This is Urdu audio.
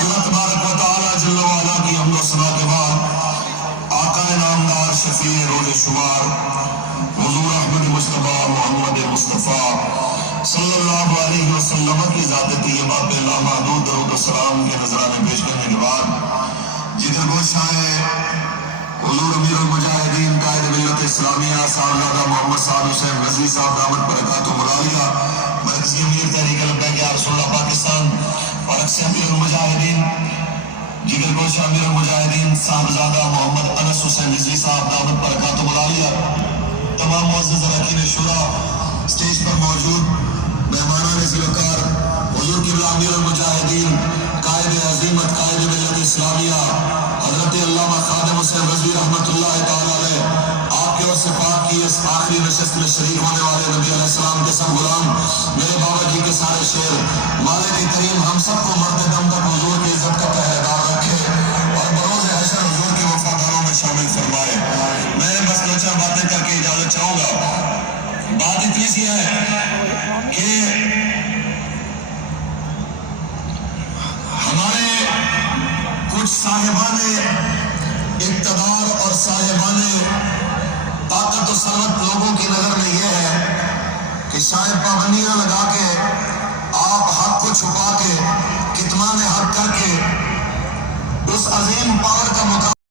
اللہ تبارک و تعالی جل وعلا کی حمد و ثنا کے بعد آقا نامدار شفیع روز شمار حضور احمد مصطفیٰ محمد مصطفیٰ صلی اللہ علیہ وسلم کی ذات طیبہ پہ لامحدود درود و سلام کے نذرانے پیش کرنے کے بعد جدھر گوشہ حضور امیر المجاہدین قائد ملت اسلامیہ صاحبزادہ محمد سعد حسین رضوی صاحب دامت برکاتہ ملالیہ مرکزی امیر تحریک لبیک یا رسول اللہ پاکستان اور اکثر امیر المجاہدین جگر گوشہ امیر المجاہدین صاحبزادہ محمد انس حسین رضوی صاحب دامت برکاتہ ملالیہ، تمام معزز اراکین شورا، اسٹیج پر موجود مہمانان ذوالوقار، حضور قبلہ امیر المجاہدین قائد عظیمت قائد ملت اسلامیہ حضرت علامہ خادم حسین رضوی رحمۃ اللہ تعالی علیہ، آپ کے اور صفات کی اس آخری نشست میں شریک ہونے والے نبی علیہ السلام کے سب غلام، میرے بابا جی کے سارے شعر، مالک کریم ہم سب کو مرتے دم تک حضور کی عزت کا پہرے دار رکھے اور بروز حشر حضور کے وفاداروں میں شامل فرمائے۔ میں بس دو چار باتیں کر کے اجازت چاہوں گا۔ بات اتنی سی ہے کہ ہمارے کچھ صاحبان اقتدار اور صاحبان طاقت و ثروت لوگوں کی نظر میں یہ ہے کہ شاید پابندیاں لگا کے آپ حق کو چھپا کے کتمان حق کر کے اس عظیم پاور کا مقابلہ